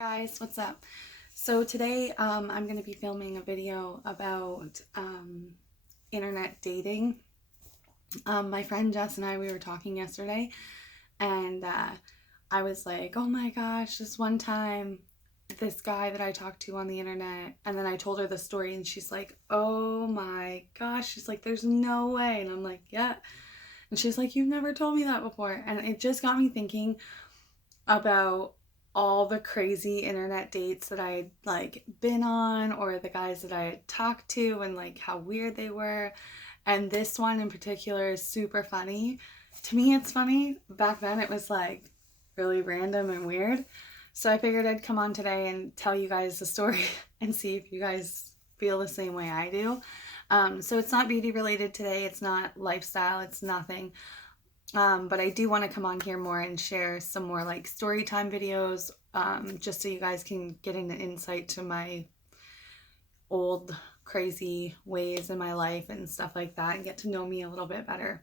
Guys, what's up? So today I'm going to be filming a video about internet dating. My friend Jess and we were talking yesterday, and I was like, oh my gosh, this one time, this guy that I talked to on the internet, and then I told her the story, and she's like, oh my gosh, she's like, there's no way. And I'm like, yeah. And she's like, you've never told me that before. And it just got me thinking about all the crazy internet dates that I had been on, or the guys that I had talked to, and how weird they were. And this one in particular is super funny. To me it's funny. Back then it was really random and weird. So I figured I'd come on today and tell you guys the story and see if you guys feel the same way I do. So it's not beauty related today. It's not lifestyle. It's nothing. But I do want to come on here more and share some more story time videos, just so you guys can get an insight to my old crazy ways in my life and stuff like that, and get to know me a little bit better.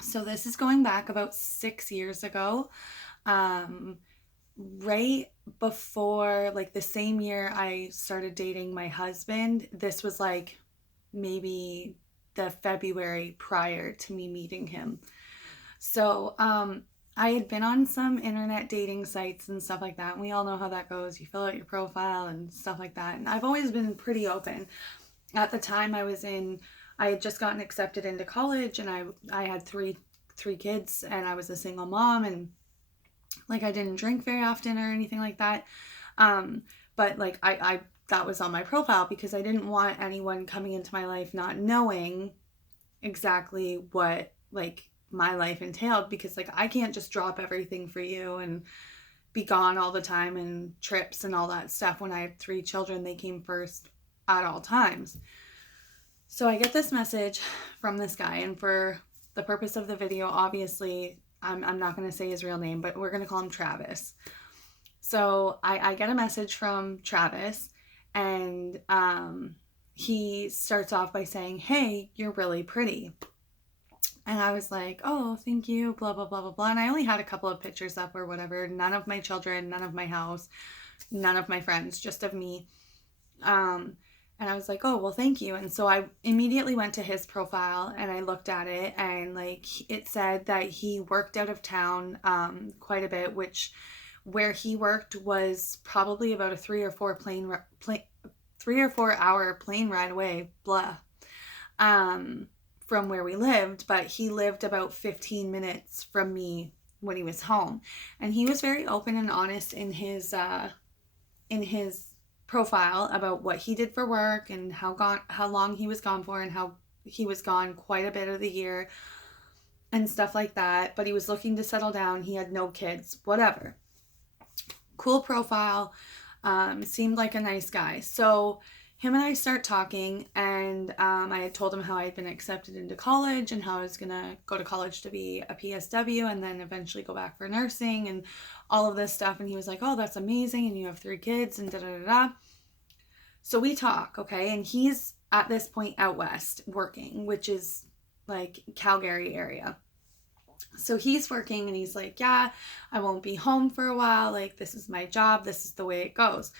So this is going back about 6 years ago, right before the same year I started dating my husband. This was maybe the February prior to me meeting him. So I had been on some internet dating sites and stuff like that. And we all know how that goes. You fill out your profile and stuff like that. And I've always been pretty open. At the time I had just gotten accepted into college, and I had three kids, and I was a single mom, and I didn't drink very often or anything like that. But I that was on my profile because I didn't want anyone coming into my life not knowing exactly what my life entailed, because I can't just drop everything for you and be gone all the time, and trips and all that stuff. When I had 3 children, they came first at all times. So I get this message from this guy, and for the purpose of the video, obviously I'm not going to say his real name, but we're going to call him Travis. So I get a message from Travis, and he starts off by saying, hey, you're really pretty. And I was like, oh, thank you, blah, blah, blah, blah, blah. And I only had a couple of pictures up or whatever. None of my children, none of my house, none of my friends, just of me. And I was like, oh, well, thank you. And so I immediately went to his profile and I looked at it, and it said that he worked out of town quite a bit, which where he worked was probably about a 3 or 4 hour plane ride away, blah. From where we lived, but he lived about 15 minutes from me when he was home. And he was very open and honest in his profile about what he did for work, and how long he was gone for, and how he was gone quite a bit of the year and stuff like that. But he was looking to settle down. He had no kids, whatever. Cool profile. Seemed like a nice guy. So him and I start talking, and I had told him how I had been accepted into college, and how I was going to go to college to be a PSW and then eventually go back for nursing and all of this stuff. And he was like, oh, that's amazing, and you have 3 kids and da-da-da-da. So we talk, okay? And he's at this point out west working, which is Calgary area. So he's working, and he's like, yeah, I won't be home for a while. This is my job. This is the way it goes.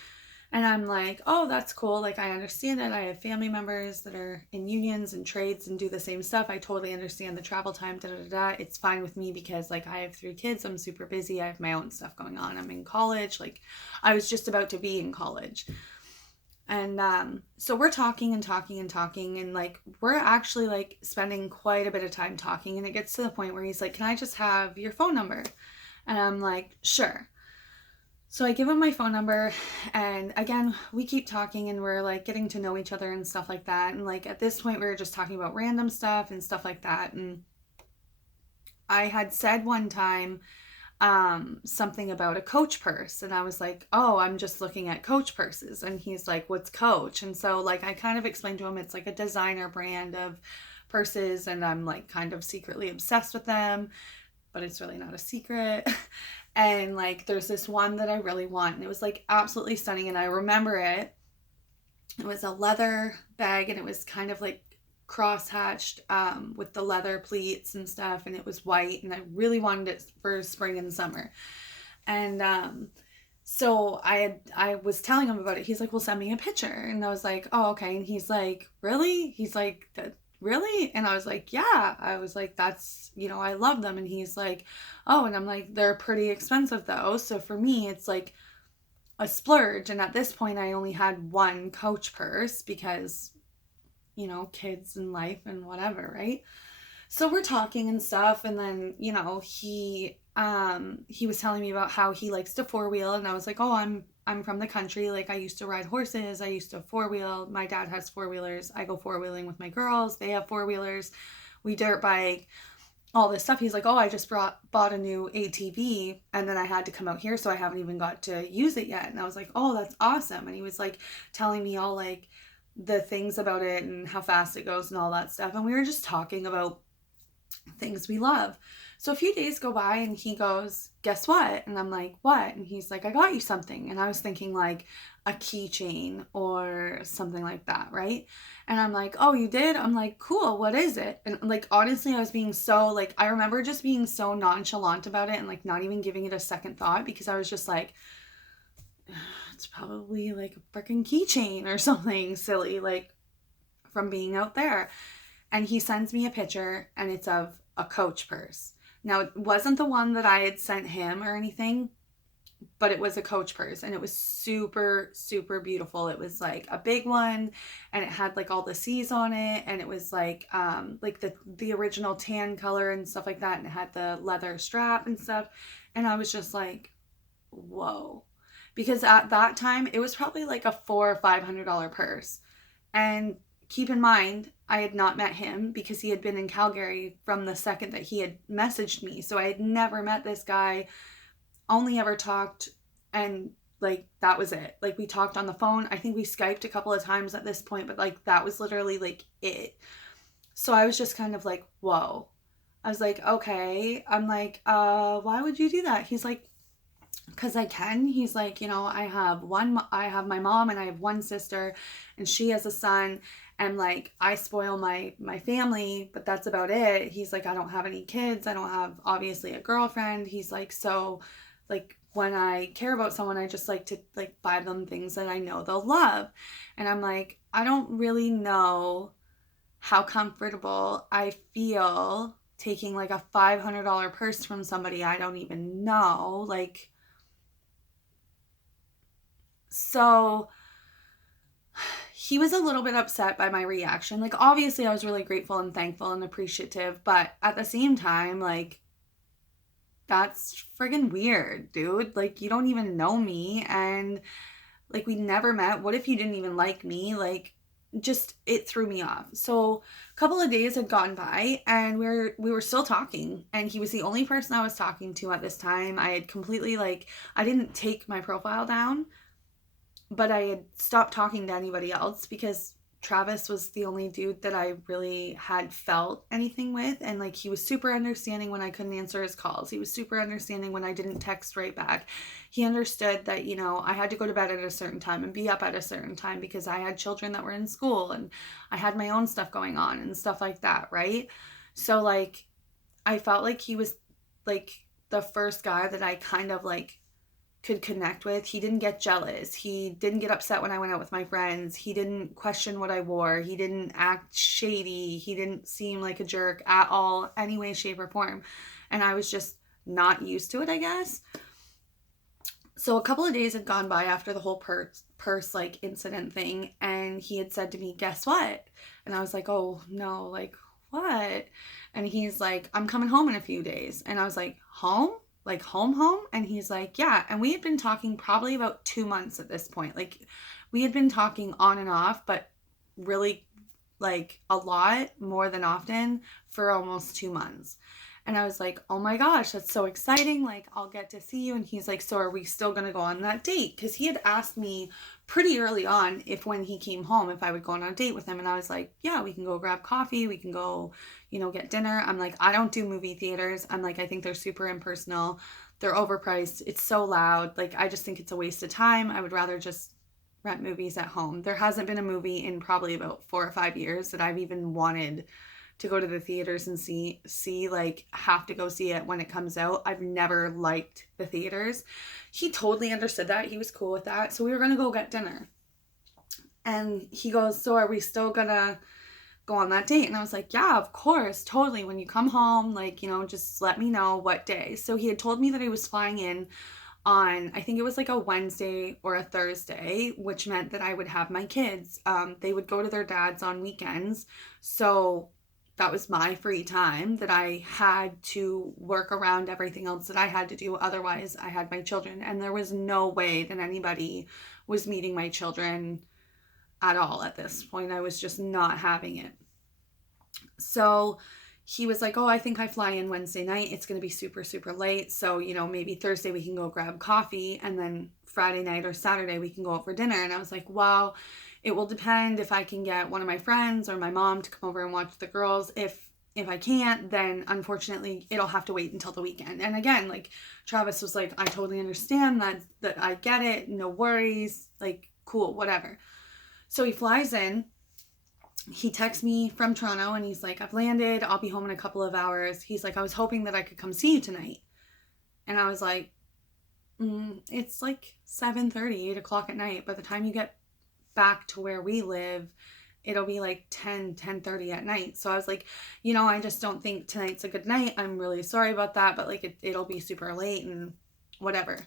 And I'm like, oh, that's cool. I understand it. I have family members that are in unions and trades and do the same stuff. I totally understand the travel time, da-da-da-da. It's fine with me because, I have 3 kids. I'm super busy. I have my own stuff going on. I'm in college. I was just about to be in college. And so we're talking and talking and talking. And, we're actually, spending quite a bit of time talking. And it gets to the point where he's like, can I just have your phone number? And I'm like, sure. So I give him my phone number, and again, we keep talking, and we're getting to know each other and stuff like that. And at this point, we were just talking about random stuff and stuff like that. And I had said one time something about a Coach purse, and I was like, oh, I'm just looking at Coach purses. And he's like, what's Coach? And so I kind of explained to him it's a designer brand of purses, and I'm kind of secretly obsessed with them, but it's really not a secret. And there's this one that I really want, and it was absolutely stunning, and I remember it. It was a leather bag, and it was kind of cross-hatched with the leather pleats and stuff, and it was white, and I really wanted it for spring and summer. And So I was telling him about it. He's like, "Well, send me a picture." And I was like, "Oh, okay." And he's like, "Really?" He's like, "Really?" And I was like, "Yeah." I was like, "That's, I love them." And he's like, "Oh." And I'm like, "They're pretty expensive though." So for me, it's like a splurge. And at this point, I only had one Coach purse because, kids and life and whatever, right? So we're talking and stuff, and then he was telling me about how he likes to four wheel, and I was like, "Oh, I'm from the country. Like, I used to ride horses. I used to four wheel. My dad has four wheelers. I go four wheeling with my girls. They have four wheelers. We dirt bike, all this stuff." He's like, "Oh, I just bought a new ATV, and then I had to come out here, so I haven't even got to use it yet." And I was like, "Oh, that's awesome." And he was like telling me all like the things about it and how fast it goes and all that stuff. And we were just talking about things we love. So a few days go by and he goes, "Guess what?" And I'm like, "What?" And he's like, "I got you something." And I was thinking like a keychain or something like that, right? And I'm like, "Oh, you did?" I'm like, "Cool, what is it?" And like honestly, I was being so like I remember just being so nonchalant about it and like not even giving it a second thought because I was just like, it's probably like a freaking keychain or something silly, like from being out there. And he sends me a picture and it's of a Coach purse. Now, it wasn't the one that I had sent him or anything, but it was a Coach purse and it was super, super beautiful. It was like a big one and it had like all the C's on it and it was like the original tan color and stuff like that and it had the leather strap and stuff. And I was just like, whoa. Because at that time it was probably like a $400 or $500 purse. And keep in mind, I had not met him because he had been in Calgary from the second that he had messaged me. So I had never met this guy, only ever talked, and like that was it. Like we talked on the phone. I think we Skyped a couple of times at this point, but like that was literally like it. So I was just kind of like, whoa. I was like, okay. I'm like, why would you do that? He's like, because I can. He's like, I have my mom and I have one sister and she has a son and like I spoil my family, but that's about it. He's like, I don't have any kids. I don't have obviously a girlfriend. He's like, so like when I care about someone, I just like to like buy them things that I know they'll love. And I'm like, I don't really know how comfortable I feel taking like a $500 purse from somebody I don't even know. Like, so he was a little bit upset by my reaction. Like, obviously, I was really grateful and thankful and appreciative, but at the same time, like, that's friggin' weird, dude. Like, you don't even know me, and like, we never met. What if you didn't even like me? Like, just it threw me off. So, a couple of days had gone by, and we were still talking, and he was the only person I was talking to at this time. I had completely like I didn't take my profile down, but I had stopped talking to anybody else because Travis was the only dude that I really had felt anything with. And like, he was super understanding when I couldn't answer his calls. He was super understanding when I didn't text right back. He understood that, I had to go to bed at a certain time and be up at a certain time because I had children that were in school and I had my own stuff going on and stuff like that. Right. So, like, I felt like he was like the first guy that I kind of like could connect with. He didn't get jealous. He didn't get upset when I went out with my friends. He didn't question what I wore. He didn't act shady. He didn't seem like a jerk at all, any way, shape, or form. And I was just not used to it, I guess. So a couple of days had gone by after the whole purse like incident thing, and he had said to me, "Guess what?" And I was like, "Oh no, like what?" And he's like, "I'm coming home in a few days." And I was like, "Home? Like home?" And he's like, "Yeah." And we had been talking probably about 2 months at this point. Like, we had been talking on and off, but really like a lot more than often for almost 2 months. And I was like, "Oh my gosh, that's so exciting. Like, I'll get to see you." And he's like, "So are we still going to go on that date?" Because he had asked me pretty early on if when he came home, if I would go on a date with him. And I was like, "Yeah, we can go grab coffee. We can go, get dinner." I'm like, I don't do movie theaters. I'm like, I think they're super impersonal. They're overpriced. It's so loud. Like, I just think it's a waste of time. I would rather just rent movies at home. There hasn't been a movie in probably about 4 or 5 years that I've even wanted to go to the theaters and see like have to go see it when it comes out. I've never liked the theaters. He totally understood that. He was cool with that. So we were going to go get dinner. And he goes, so are we still gonna go on that date? And I was like, yeah, of course, totally. When you come home, like, just let me know what day. So he had told me that he was flying in on, I think it was like a Wednesday or a Thursday, which meant that I would have my kids. They would go to their dad's on weekends. So that was my free time that I had to work around everything else that I had to do. Otherwise, I had my children. And there was no way that anybody was meeting my children at all at this point. I was just not having it. So he was like, oh, I think I fly in Wednesday night. It's going to be super, super late. So, maybe Thursday we can go grab coffee, and then Friday night or Saturday we can go out for dinner. And I was like, wow, it will depend if I can get one of my friends or my mom to come over and watch the girls. If I can't, then unfortunately it'll have to wait until the weekend. And again, like Travis was like, I totally understand that I get it. No worries. Like, cool, whatever. So he flies in, he texts me from Toronto and he's like, I've landed, I'll be home in a couple of hours. He's like, I was hoping that I could come see you tonight. And I was like, it's like 7:30, 8 o'clock at night. By the time you get back to where we live, it'll be like 10:30 at night. So I was like, I just don't think tonight's a good night. I'm really sorry about that, but like it'll be super late and whatever.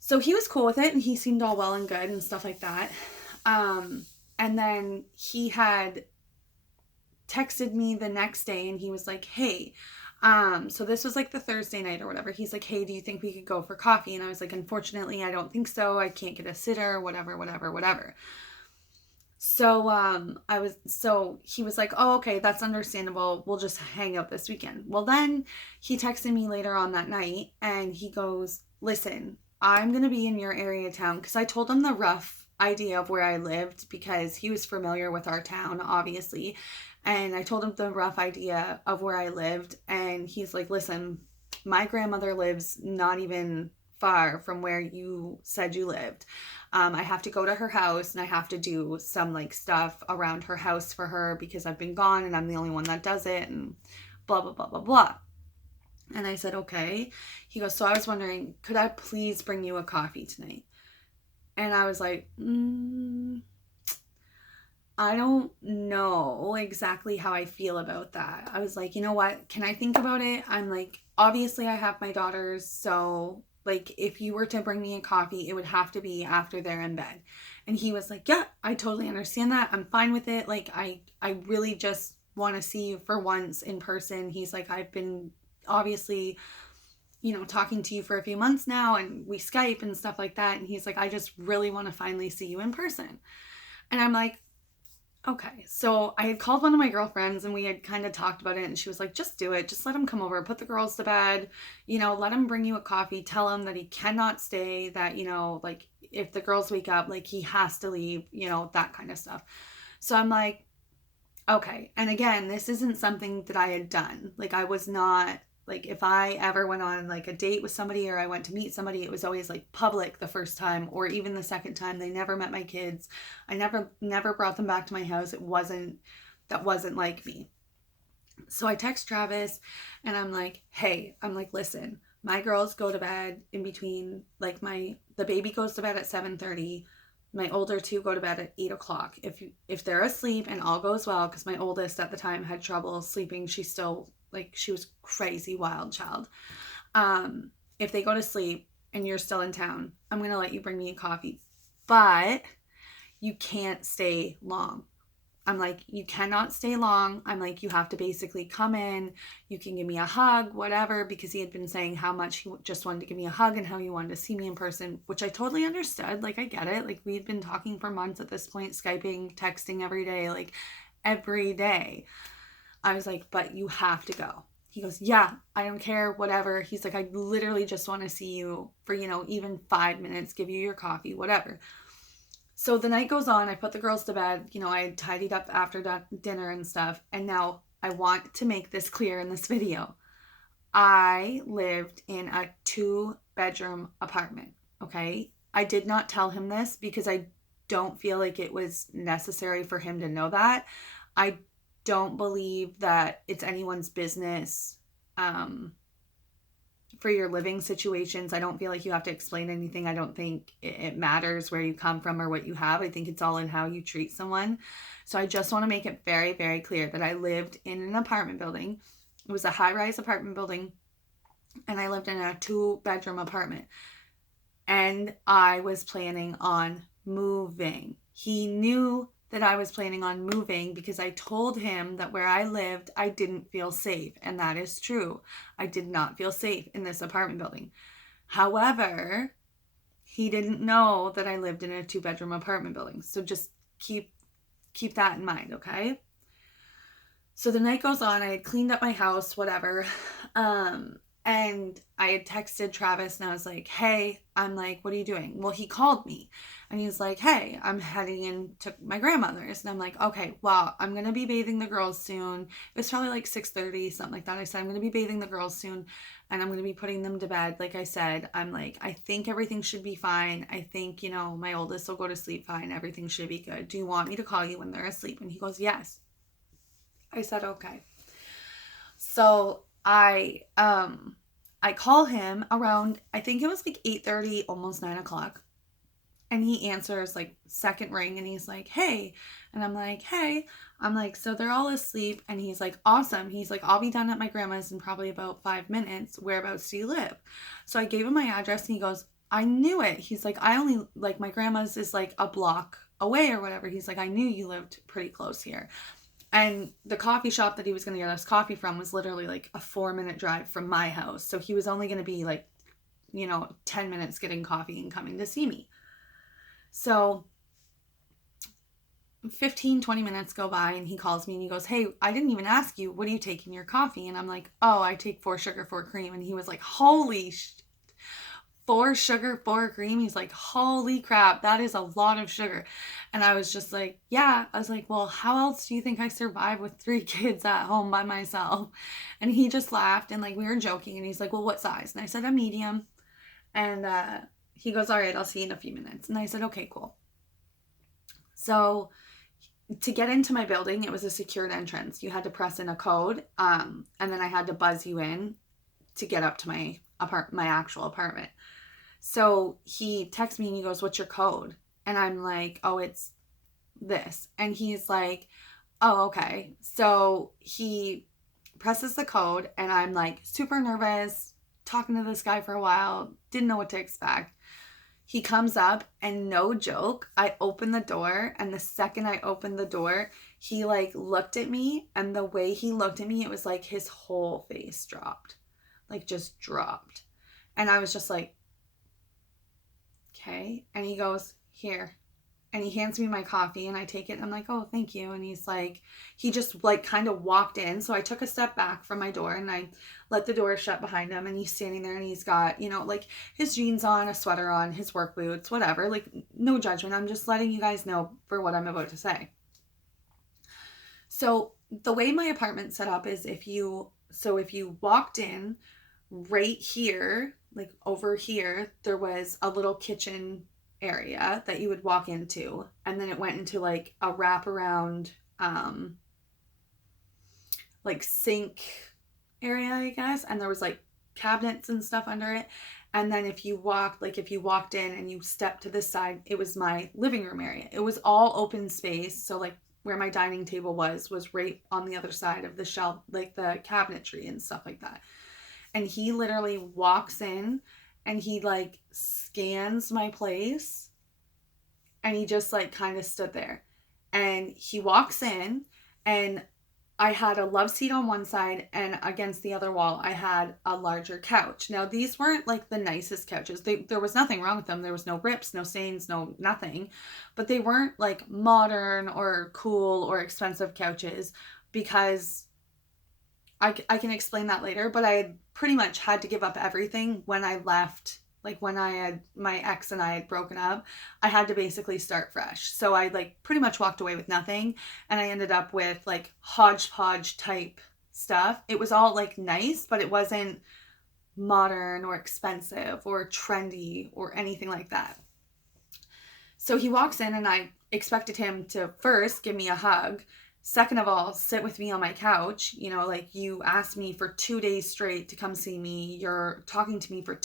So he was cool with it and he seemed all well and good and stuff like that. And then he had texted me the next day and he was like, hey, so this was like the Thursday night or whatever. He's like, hey, do you think we could go for coffee? And I was like, unfortunately, I don't think so. I can't get a sitter, whatever. So he was like, oh, okay, that's understandable. We'll just hang out this weekend. Well, then he texted me later on that night and he goes, listen, I'm going to be in your area of town. Cause I told him the rough idea of where I lived because he was familiar with our town, obviously. And I told him the rough idea of where I lived. And he's like, listen, my grandmother lives not even far from where you said you lived. I have to go to her house and I have to do some like stuff around her house for her because I've been gone and I'm the only one that does it and blah, blah, blah, blah, blah. And I said, okay. He goes, so I was wondering, could I please bring you a coffee tonight? And I was like, I don't know exactly how I feel about that. I was like, you know what? Can I think about it? I'm like, obviously I have my daughters. So like, if you were to bring me a coffee, it would have to be after they're in bed. And he was like, yeah, I totally understand that. I'm fine with it. Like, I really just want to see you for once in person. He's like, I've been obviously talking to you for a few months now and we Skype and stuff like that. And he's like, I just really want to finally see you in person. And I'm like, okay. So I had called one of my girlfriends and we had kind of talked about it and she was like, just do it. Just let him come over, put the girls to bed, let him bring you a coffee, tell him that he cannot stay, that, like if the girls wake up, like he has to leave, that kind of stuff. So I'm like, okay. And again, this isn't something that I had done. Like I was not, like if I ever went on like a date with somebody or I went to meet somebody, it was always like public the first time or even the second time. They never met my kids. I never brought them back to my house. That wasn't like me. So I text Travis and I'm like, hey, listen, my girls go to bed in between, like the baby goes to bed at 7:30. My older two go to bed at 8 o'clock. If they're asleep and all goes well, because my oldest at the time had trouble sleeping, she was crazy wild child. If they go to sleep and you're still in town, I'm going to let you bring me a coffee, but you can't stay long. I'm like, you cannot stay long. I'm like, you have to basically come in. You can give me a hug, whatever, because he had been saying how much he just wanted to give me a hug and how he wanted to see me in person, which I totally understood. Like, I get it. Like, we'd been talking for months at this point, Skyping, texting every day, like every day. I was like, but you have to go. He goes, yeah, I don't care, whatever. He's like, I literally just want to see you for, even 5 minutes, give you your coffee, whatever. So the night goes on. I put the girls to bed. I had tidied up after dinner and stuff. And now I want to make this clear in this video. I lived in a 2-bedroom apartment, okay? I did not tell him this because I don't feel like it was necessary for him to know that. I don't believe that it's anyone's business for your living situations. I don't feel like you have to explain anything. I don't think it matters where you come from or what you have. I think it's all in how you treat someone. So I just want to make it very, very clear that I lived in an apartment building. It was a high-rise apartment building, and I lived in a 2-bedroom apartment. And I was planning on moving. He knew that I was planning on moving because I told him that where I lived, I didn't feel safe. And that is true. I did not feel safe in this apartment building. However, he didn't know that I lived in a 2-bedroom apartment building. So just keep that in mind, okay? So the night goes on. I had cleaned up my house, whatever. And I had texted Travis and I was like, hey, I'm like, what are you doing? Well, he called me and he's like, hey, I'm heading into my grandmother's. And I'm like, okay, well, I'm going to be bathing the girls soon. It was probably like 6:30, something like that. I said, I'm going to be bathing the girls soon and I'm going to be putting them to bed. Like I said, I'm like, I think everything should be fine. I think, you know, my oldest will go to sleep fine. Everything should be good. Do you want me to call you when they're asleep? And he goes, yes. I said, okay. So I call him around, I think it was like 8:30, almost 9 o'clock. And he answers like second ring and he's like, hey. And I'm like, hey. I'm like, so they're all asleep. And he's like, awesome. He's like, I'll be done at my grandma's in probably about 5 minutes. Whereabouts do you live? So I gave him my address and he goes, I knew it. He's like, I only, like, my grandma's is like a block away or whatever. He's like, I knew you lived pretty close here. And the coffee shop that he was going to get us coffee from was literally like a 4-minute drive from my house. So he was only going to be like, 10 minutes getting coffee and coming to see me. So 15-20 minutes go by and he calls me and he goes, hey, I didn't even ask you, what do you take in your coffee? And I'm like, oh, I take 4 sugar, 4 cream. And he was like, holy 4 sugar, 4 cream. He's like, holy crap, that is a lot of sugar. And I was just like, yeah. I was like, well, how else do you think I survive with 3 kids at home by myself? And he just laughed and like we were joking and he's like, well, what size? And I said, a medium. And he goes, all right, I'll see you in a few minutes. And I said, okay, cool. So to get into my building, it was a secured entrance. You had to press in a code, and then I had to buzz you in to get up to my actual apartment. So he texts me and he goes, what's your code? And I'm like, oh, it's this. And he's like, oh, okay. So he presses the code and I'm like super nervous, talking to this guy for a while, didn't know what to expect. He comes up and no joke, I open the door, and the second I opened the door, he like looked at me, and the way he looked at me, it was like his whole face dropped. Like just dropped. And I was just like, okay. And he goes, here. And he hands me my coffee and I take it and I'm like, oh, thank you. And he's like, he just like kind of walked in. So I took a step back from my door and I let the door shut behind him, and he's standing there and he's got, like his jeans on, a sweater on, his work boots, whatever. Like no judgment. I'm just letting you guys know for what I'm about to say. So the way my apartment's set up is if you walked in right here, like over here, there was a little kitchen area that you would walk into, and then it went into like a wraparound like sink area, I guess, and there was like cabinets and stuff under it. And then if you walked in and you stepped to this side, it was my living room area. It was all open space. So like where my dining table was right on the other side of the shelf, like the cabinetry and stuff like that. And he literally walks in and he like scans my place, and he just like kind of stood there. And he walks in, and I had a love seat on one side, and against the other wall I had a larger couch. Now these weren't like the nicest couches. There was nothing wrong with them. There was no rips, no stains, no nothing. But they weren't like modern or cool or expensive couches, because I can explain that later, but I had pretty much had to give up everything when I left. Like when my ex and I had broken up, I had to basically start fresh. So I like pretty much walked away with nothing, and I ended up with like hodgepodge type stuff. It was all like nice, but it wasn't modern or expensive or trendy or anything like that. So he walks in, and I expected him to first give me a hug, Second of all, sit with me on my couch. You know, like, you asked me for 2 days straight to come see me. You're talking to me for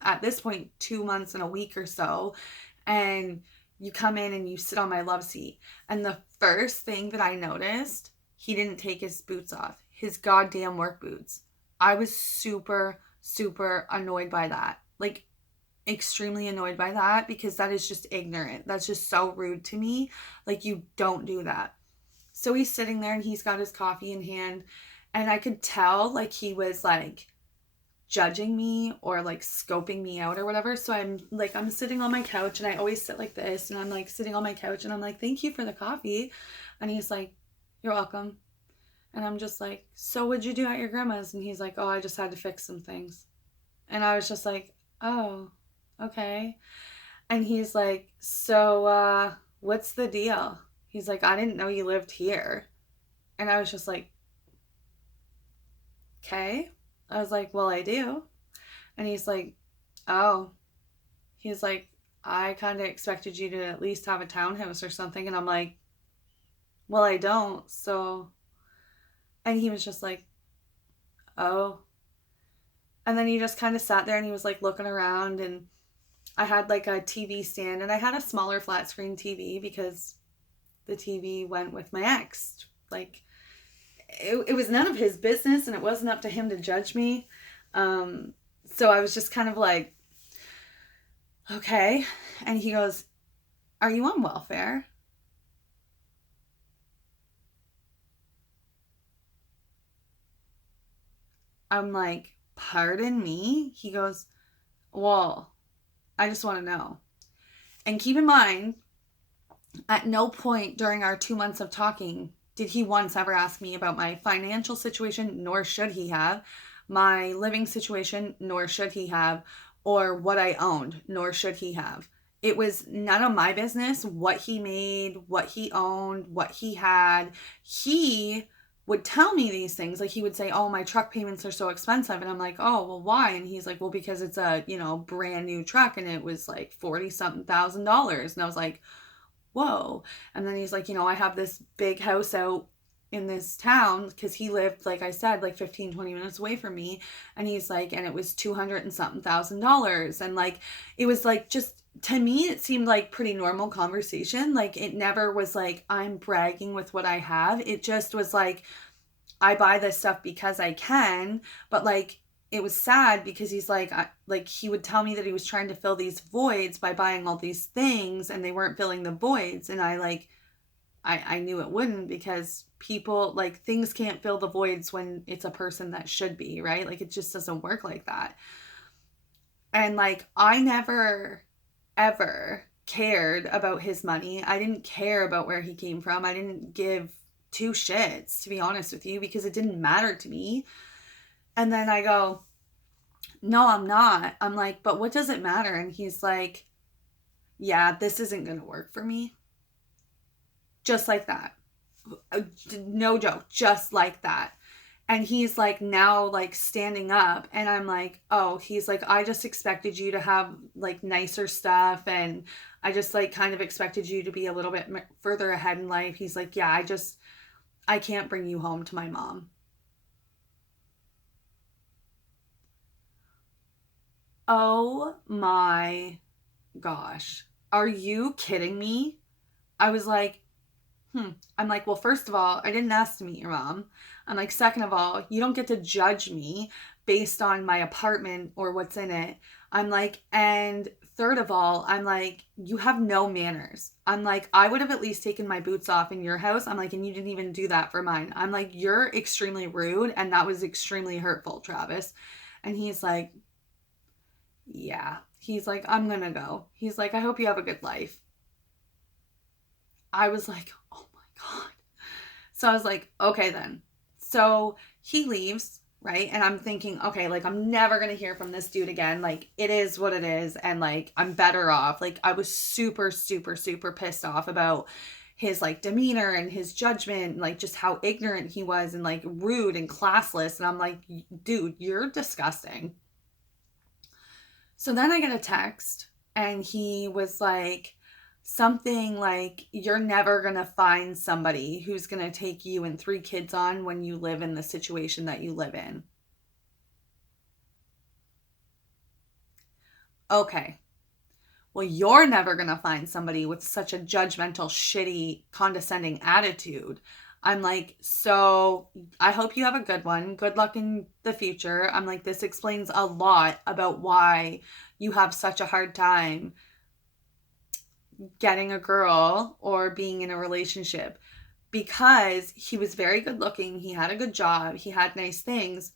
at this point, 2 months and a week or so. And you come in and you sit on my love seat. And the first thing that I noticed, he didn't take his boots off, his goddamn work boots. I was super, super annoyed by that. Like, extremely annoyed by that, because that is just ignorant. That's just so rude to me. Like, you don't do that. So he's sitting there and he's got his coffee in hand, and I could tell like he was like judging me or like scoping me out or whatever. So I'm sitting on my couch, and I always sit like this, and I'm like sitting on my couch and I'm like, "Thank you for the coffee." And he's like, "You're welcome." And I'm just like, "So what'd you do at your grandma's?" And he's like, "Oh, I just had to fix some things." And I was just like, "Oh, okay." And he's like, "So what's the deal?" He's like, "I didn't know you lived here." And I was just like, "Okay." I was like, "Well, I do." And he's like, "Oh." He's like, "I kind of expected you to at least have a townhouse or something." And I'm like, "Well, I don't." So, and he was just like, "Oh." And then he just kind of sat there and he was like looking around, and I had like a TV stand, and I had a smaller flat screen TV because the TV went with my ex. Like, it was none of his business, and it wasn't up to him to judge me. So I was just kind of like, "Okay." And he goes, "Are you on welfare?" I'm like, "Pardon me?" He goes, "Well, I just want to know." And keep in mind, at no point during our 2 months of talking did he once ever ask me about my financial situation, nor should he have, my living situation, nor should he have, or what I owned, nor should he have. It was none of my business what he made, what he owned, what he had. He would tell me these things. Like, he would say, "Oh, my truck payments are so expensive." And I'm like, "Oh, well, why?" And he's like, "Well, because it's a, brand new truck, and it was like 40 something thousand dollars." And I was like, "Whoa." And then he's like, "I have this big house out in this town," because he lived, like I said, like 15, 20 minutes away from me. And he's like, "And it was 200 and something thousand dollars." And like, it was like, just to me, it seemed like pretty normal conversation. Like, it never was like I'm bragging with what I have. It just was like, I buy this stuff because I can. But like, it was sad because he's like, he would tell me that he was trying to fill these voids by buying all these things, and they weren't filling the voids. And I knew it wouldn't, because people, like, things can't fill the voids when it's a person that should be, right? Like, it just doesn't work like that. And like, I never ever cared about his money. I didn't care about where he came from. I didn't give two shits, to be honest with you, because it didn't matter to me. And then I go, "No, I'm not." I'm like, "But what does it matter?" And he's like, "Yeah, this isn't going to work for me." Just like that. No joke, just like that. And he's like, now, like, standing up, and I'm like, "Oh." He's like, "I just expected you to have like nicer stuff, and I just like kind of expected you to be a little bit further ahead in life." He's like, "Yeah, I can't bring you home to my mom." Oh my gosh. Are you kidding me? I was like, I'm like, "Well, first of all, I didn't ask to meet your mom." I'm like, "Second of all, you don't get to judge me based on my apartment or what's in it." I'm like, "And third of all," I'm like, "you have no manners." I'm like, "I would have at least taken my boots off in your house." I'm like, "And you didn't even do that for mine." I'm like, "You're extremely rude, and that was extremely hurtful, Travis." And he's like, "Yeah." He's like, "I'm gonna go." He's like, "I hope you have a good life." I was like, "Oh my God." So I was like, "Okay then." So he leaves, right? And I'm thinking, okay, like, I'm never going to hear from this dude again. Like, it is what it is. And like, I'm better off. Like, I was super, super, super pissed off about his like demeanor and his judgment, and like just how ignorant he was, and like rude and classless. And I'm like, "Dude, you're disgusting." So then I get a text, and he was like, something like, you're never going to find somebody who's going to take you and 3 kids on when you live in the situation that you live in. Okay. Well, you're never going to find somebody with such a judgmental, shitty, condescending attitude. I'm like, so I hope you have a good one. Good luck in the future. I'm like, this explains a lot about why you have such a hard time getting a girl or being in a relationship, because he was very good looking. He had a good job. He had nice things,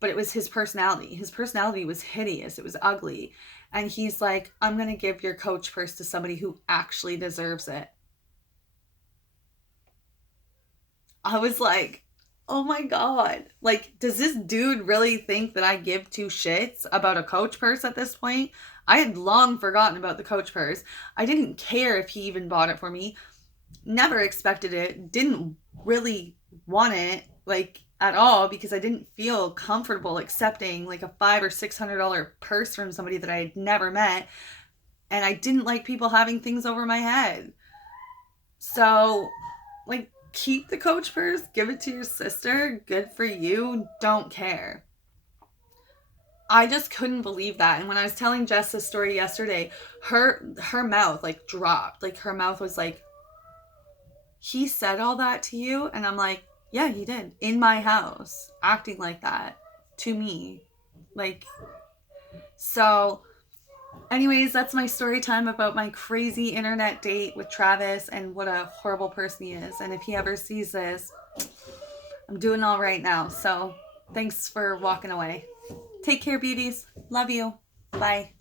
but it was his personality. His personality was hideous. It was ugly. And he's like, I'm going to give your coach purse to somebody who actually deserves it. I was like, oh my God. Like, does this dude really think that I give 2 shits about a coach purse at this point? I had long forgotten about the coach purse. I didn't care if he even bought it for me. Never expected it. Didn't really want it, like, at all, because I didn't feel comfortable accepting like a $500 or $600 purse from somebody that I had never met. And I didn't like people having things over my head. So, like, keep the coach purse, give it to your sister. Good for you. Don't care. I just couldn't believe that. And when I was telling Jess this story yesterday, her mouth like dropped. Like, her mouth was like, he said all that to you? And I'm like, yeah, he did. In my house, acting like that to me. Like, so anyways, that's my story time about my crazy internet date with Travis and what a horrible person he is. And if he ever sees this, I'm doing all right now. So thanks for walking away. Take care, beauties. Love you. Bye.